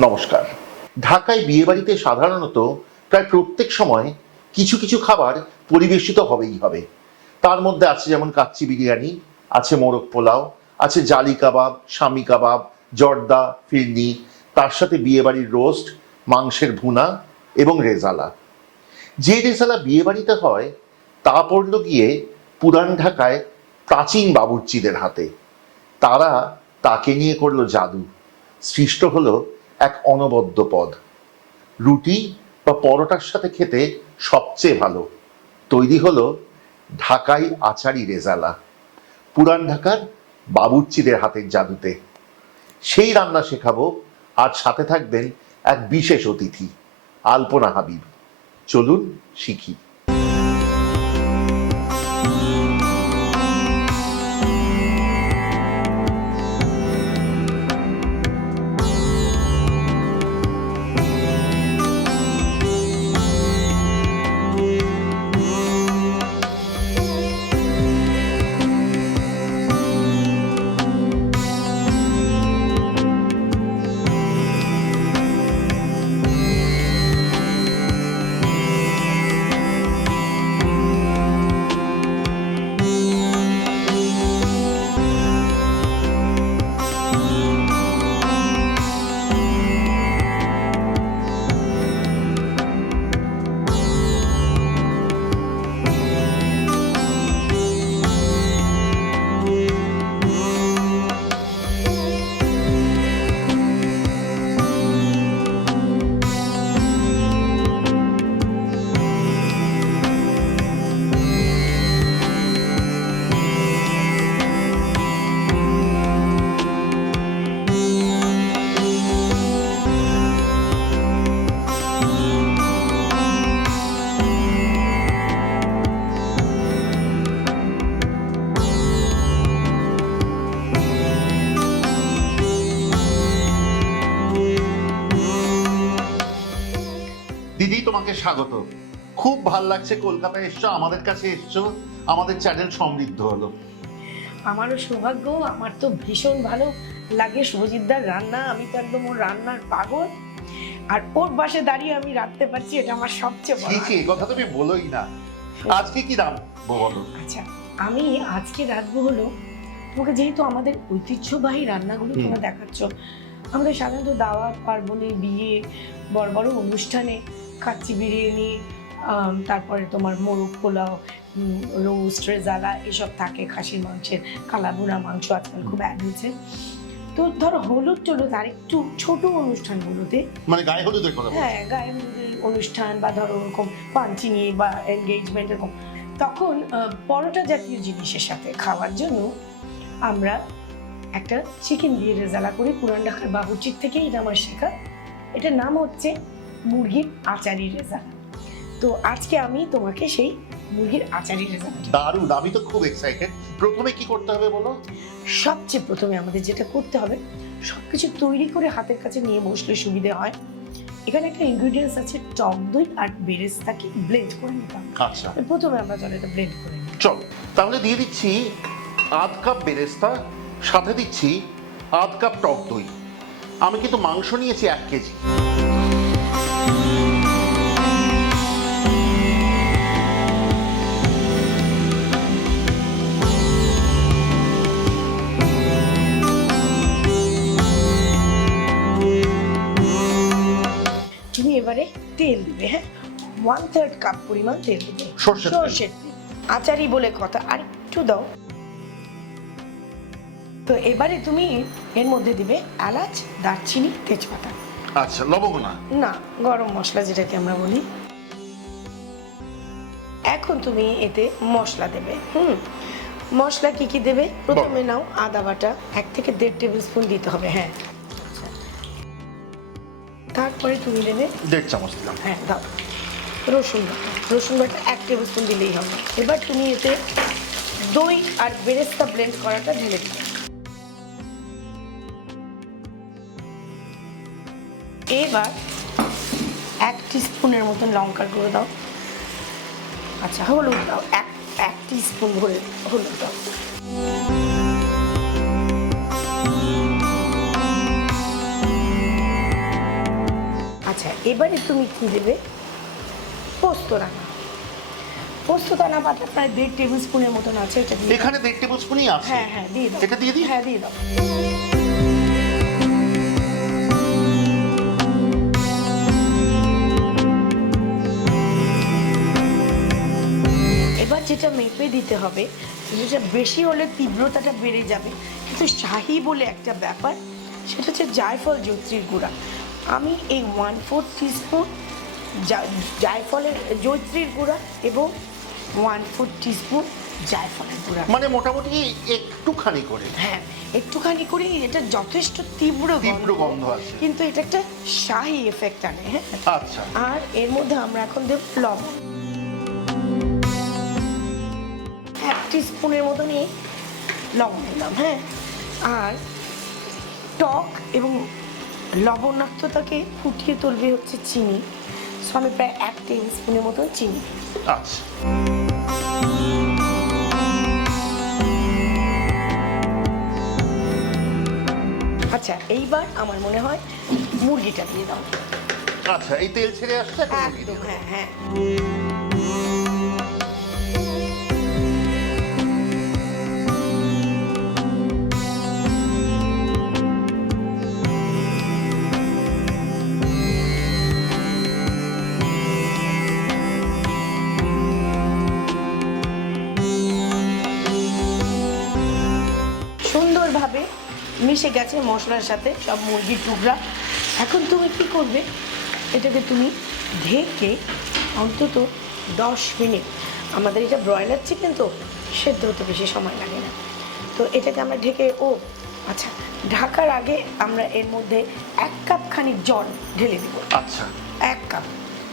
নমস্কার। ঢাকায় বিয়েবাড়িতে সাধারণত প্রায় প্রত্যেক সময় কিছু কিছু খাবার পরিবেশিত হবেই হবে। তার মধ্যে আছে যেমন কাচ্চি বিরিয়ানি, আছে মোরগ পোলাও, আছে জালি কাবাব, শামি কাবাব, জর্দা, ফিরনি, তার সাথে বিয়েবাড়ির রোস্ট, মাংসের ভুনা এবং রেজালা। যে রেজালা বিয়েবাড়িতে হয় তা পড়ল গিয়ে পুরান ঢাকায় প্রাচীন বাবুর্চিদের হাতে। তারা তাকে নিয়ে করলো জাদু। সৃষ্ট হলো এক অনবদ্য পদ। রুটি বা পরোটার সাথে খেতে সবচেয়ে ভালো। তৈরি হলো ঢাকাই আচারি রেজালা, পুরান ঢাকার বাবুর্চিদের হাতের জাদুতে। সেই রান্না শেখাবো, আজ সাথে থাকবেন এক বিশেষ অতিথি, আলপনা হাবিব। চলুন শিখি। দিদি, তোমাকে স্বাগত। খুব ভাল লাগছে কলকাতায় এসছো, আমাদের কাছে এসছো, আমাদের চ্যানেল সমৃদ্ধ হলো। আমারও সৌভাগ্য। আমার তো ভীষণ ভালো লাগে শুভজিৎদার রান্না। আমি তো একদম ওর রান্নার পাগল, আর ওর পাশে দাঁড়িয়ে আমি রাঁধতে পারছি, এটা আমার সবচেয়ে বড়। ঠিক, এই কথা তুমি বলোই না। আজকে কি রাঁধবো বলো? আচ্ছা, আমি আজকে রাঁধবো হলো, তোমাকে যেহেতু আমাদের ঐতিহ্যবাহী রান্নাগুলো তোমরা দেখাচ্ছ, আমাদের সাধারণত দাওয়াত পার্বণে, বিয়ে, বড় বড় অনুষ্ঠানে কাচ্চি বিরিয়ানি, তারপরে তোমার মোরগ পোলাও, রোস্ট, রেজালা এসব থাকে, খাসির মাংসের কালাভুনা মাংস আজকাল খুব অ্যাড হয়েছে। তো ধরো হলুদ টলুদ আর একটু ছোট অনুষ্ঠানগুলোতে, মানে গায়ে হলুদের কথা? হ্যাঁ, গায়ে হলুদের অনুষ্ঠান বা ধরো ওরকম পাঞ্চিনি বা এনগেজমেন্ট এরকম, তখন পরোটা জাতীয় জিনিসের সাথে খাওয়ার জন্য আমরা একটা চিকেন দিয়ে রেজালা করি। পুরান ঢাকার বাবুর্চির থেকে এটা আমার শেখা। এটার নাম হচ্ছে মুরগির আচারি রেজালা। তো আজকে আমি তোমাকে সেই মুরগির আচারি রেজালা। দারুণ, আমি তো খুব এক্সাইটেড। প্রথমে কি করতে হবে বলো? সবচেয়ে প্রথমে আমাদের যেটা করতে হবে, সবকিছু তৈরি করে হাতের কাছে নিয়ে বসলে সুবিধে হয়। এখানে একটা ইনগ্রিডিয়েন্টস আছে, টক দই আর বেরেস্তাকে ব্লেন্ড করে নিতাম। আচ্ছা, প্রথমে আমরা চলো এটা ব্লেন্ড করে নিই। চল তাহলে দিয়ে দিচ্ছি আধ কাপ বেরেস্তা, সাথে দিচ্ছি আধ কাপ টক দই। আমি কিন্তু মাংস নিয়েছি 1 কেজি। তুমি এবারে তেল দিবে, হ্যাঁ, 1/3 কাপ পরিমাণ তেল দিবে, সরষের তেল। আচারি বলে কথা, আর একটু দাও। তো এবারে তুমি এর মধ্যে দিবে এলাচ, দারচিনি, তেজপাতা। আচ্ছা, লবঙ্গ না? না, গরম মশলা যেটাকে আমরা বলি। এখন তুমি এতে মশলা দেবে। মশলা কি কি দেবে? প্রথমে নাও আদা বাটা 1 থেকে 1.5 টেবিল স্পুন দিতে হবে। হ্যাঁ, তারপরে তুমি দেবে 1.5 চামচ দিলাম। হ্যাঁ, দাও। রসুন বাটা, রসুন বাটা 1 টেবিল স্পুন দিলেই হবে। এবার তুমি এতে দই আর বেরেস্তা ব্লেন্ড করাটা ঢেলে দিবে। এবার 1 টিস্পুনের মতন লঙ্কার গুঁড়ো দাও। আচ্ছা, হলুদ দাও, এক টিস্পুন ভরে হলুদ দাও। আচ্ছা, এবারে তুমি কি দেবে? পোস্ত দানা। পোস্ত দানা বাটা প্রায় 1.5 টেবিল স্পুনের মতন আছে, এটা দিয়ে এখানে 1.5 টেবিল স্পুনই আছে। হ্যাঁ হ্যাঁ, দিয়ে দাও। এটা দিয়ে দিই? হ্যাঁ, দিয়ে দাও। এবার যেটা মেপে দিতে হবে, যেটা বেশি হলে তীব্রতাটা বেড়ে যাবে, কিন্তু শাহি বলে একটা ব্যাপার, সেটা হচ্ছে জায়ফল জয়িত্রীর গুঁড়া। আমি এই 1/4 টিস্পুন জায়ফলের জয়িত্রীর গুঁড়া এবং 1/4 টিস্পুন জায়ফলের গুঁড়া, মানে মোটামুটি একটুখানি করে। হ্যাঁ একটুখানি করে। এটা যথেষ্ট তীব্র গন্ধ আছে, কিন্তু এটা একটা শাহি এফেক্ট আনে। হ্যাঁ, আচ্ছা। আর এর মধ্যে আমরা এখন দেব লবণ, 1 টিস্পুনের মতনই লবণ দিলাম। হ্যাঁ, আর টক এবং লবণাক্ততাকে ফুটিয়ে তুলবে হচ্ছে চিনি। সো আমি প্রায় 1 টেবিল স্পুনের মতন চিনি। আচ্ছা, আচ্ছা, এইবার আমার মনে হয় মুরগিটা দিয়ে দাও। আচ্ছা, এই তেল ছেড়ে আসছে। একদম, হ্যাঁ হ্যাঁ। সুন্দরভাবে মিশে গেছে মশলার সাথে সব মুরগির টুকরা। এখন তুমি কি করবে? এটাকে তুমি ঢেকে অন্তত 10 মিনিট, আমাদের এটা ব্রয়লার চিকেন তো সেদ্ধ হতে বেশি সময় লাগে না, তো এটাকে আমরা ঢেকে আচ্ছা, ঢাকার আগে আমরা এর মধ্যে 1 কাপ খানিক জল ঢেলে দেবো। আচ্ছা, 1 কাপ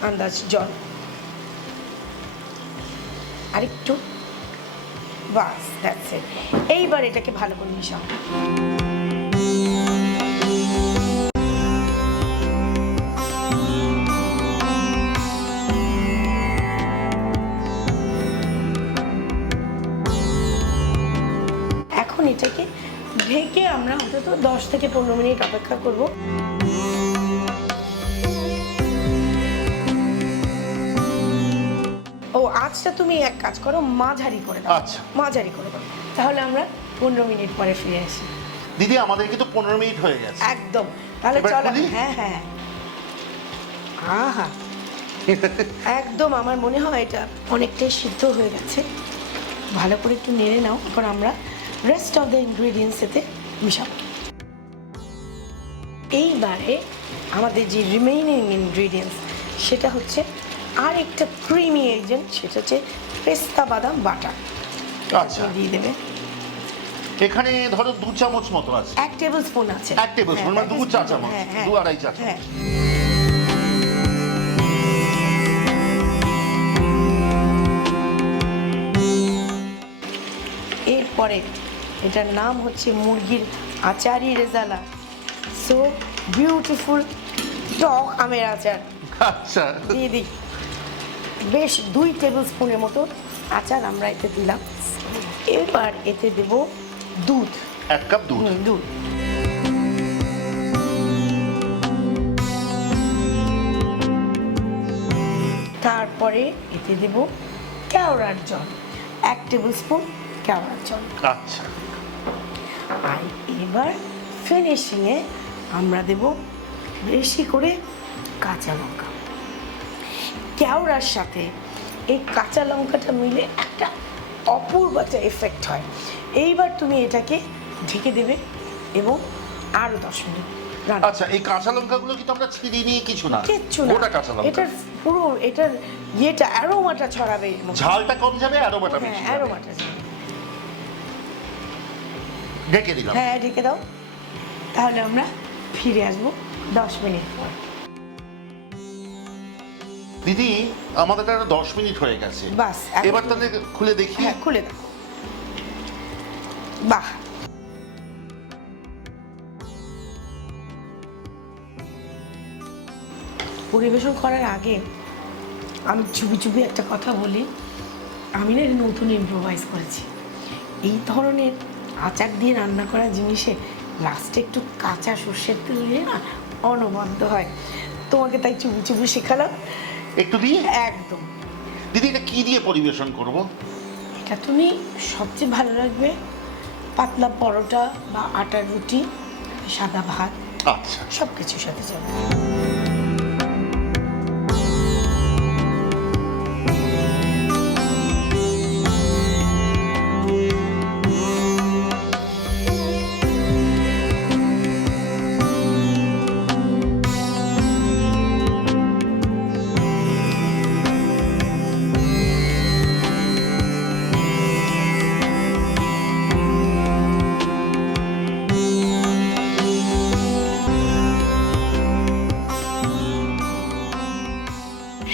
আন্দাজ জল, আরেকটু, বাস, দ্যাটস ইট। এইবার এটাকে ভালো করে মিশাও। এখন এটাকে ঢেকে আমরা অন্তত 10 থেকে 15 মিনিট অপেক্ষা করব। আঁচটা তুমি এক কাজ করো, মাঝারি করে দাও। আচ্ছা, মাঝারি করে দাও, তাহলে আমরা 15 মিনিট পরে ফিরে আসি। দিদি আমাদের কিন্তু 15 মিনিট হয়ে গেছে। একদম, তাহলে এবার চলো। খুলি? হ্যাঁ হ্যাঁ, আহা, একদম আমার মনে হয় এটা অনেকটাই সিদ্ধ হয়ে গেছে। ভালো করে একটু নেড়ে নাও। এখন আমরা রেস্ট অফ দ্য ইনগ্রিডিয়েন্টস এতে মিশাবো। এইবারে আমাদের যে রিমেইনিং ইনগ্রিডিয়েন্টস, সেটা হচ্ছে আর একটা ক্রিমি এজেন্ট, সেটা হচ্ছে পেস্তা বাদাম বাটার। আচ্ছা, দিয়ে দেবে। এখানে ধরো 2 চামচ মতো আছে। 1 টেবিল স্পুন আছে। 1 টেবিল স্পুন মানে 2 চা চামচ, 2-2.5 চা চামচ। হ্যাঁ, এরপরে এটার নাম হচ্ছে মুরগির আচারি রেজালা। সো বিউটিফুল টক আমের আচার। আচ্ছা, দিয়ে দিই বেশ 2 টেবিল স্পুনের মতো আচার আমরা এতে দিলাম। এবার এতে দেব দুধ, 1 কাপ দুধ। দুধ। তারপরে এতে দেব কেওড়ার জল, 1 টেবিল স্পুন কেওড়ার জল। আচ্ছা, আর এবার ফিনিশিংয়ে আমরা দেব বেশি করে কাঁচা লঙ্কা। কেওড়ার সাথে এই কাঁচা লঙ্কাটা মিলে একটা অপূর্ব একটা এফেক্ট হয়। এইবার তুমি এটাকে ঢেকে দেবে এবং আরো 10 মিনিট রান্না। আচ্ছা, এই কাঁচা লঙ্কাগুলো কিন্তু আমরা ছিঁড়ে নিয়ে কিছু না, কিচ্ছু না, গোটা কাঁচা লঙ্কা। এটার পুরো এটার অ্যারোমাটা ছড়াবে এর মধ্যে। ঝালটা কম যাবে, অ্যারোমাটা হ্যাঁ, বেশি যাবে। অ্যারোমাটা যাবে। ঢেকে দিলাম। হ্যাঁ, ঢেকে দাও। তাহলে আমরা ফিরে আসবো 10 মিনিট পর। দিদি আমাদের 10 মিনিট হয়ে গেছে। বাস, এবার তাহলে খুলে দেখি। হ্যাঁ, খুলে দাও। বাহ, পরিবেশন করার আগে আমি চুপি চুপি একটা কথা বলি। আমি না নতুন ইম্প্রোভাইজ করেছি। এই ধরনের আচার দিয়ে রান্না করা জিনিসে লাস্টে একটু কাঁচা সর্ষের তেল দিয়ে না অনবদ্য হয়। তোমাকে তাই চুপি চুপি শেখালাম। একটু দিয়ে। একদম। দিদি এটা কি দিয়ে পরিবেশন করব? এটা তুমি সবচেয়ে ভালো লাগবে পাতলা পরোটা বা আটার রুটি, সাদা ভাত, আচ্ছা। সব কিছুর সাথে যাবে।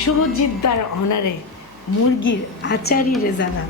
শুভজিৎদার অনারে মুরগির আচারি রেজালা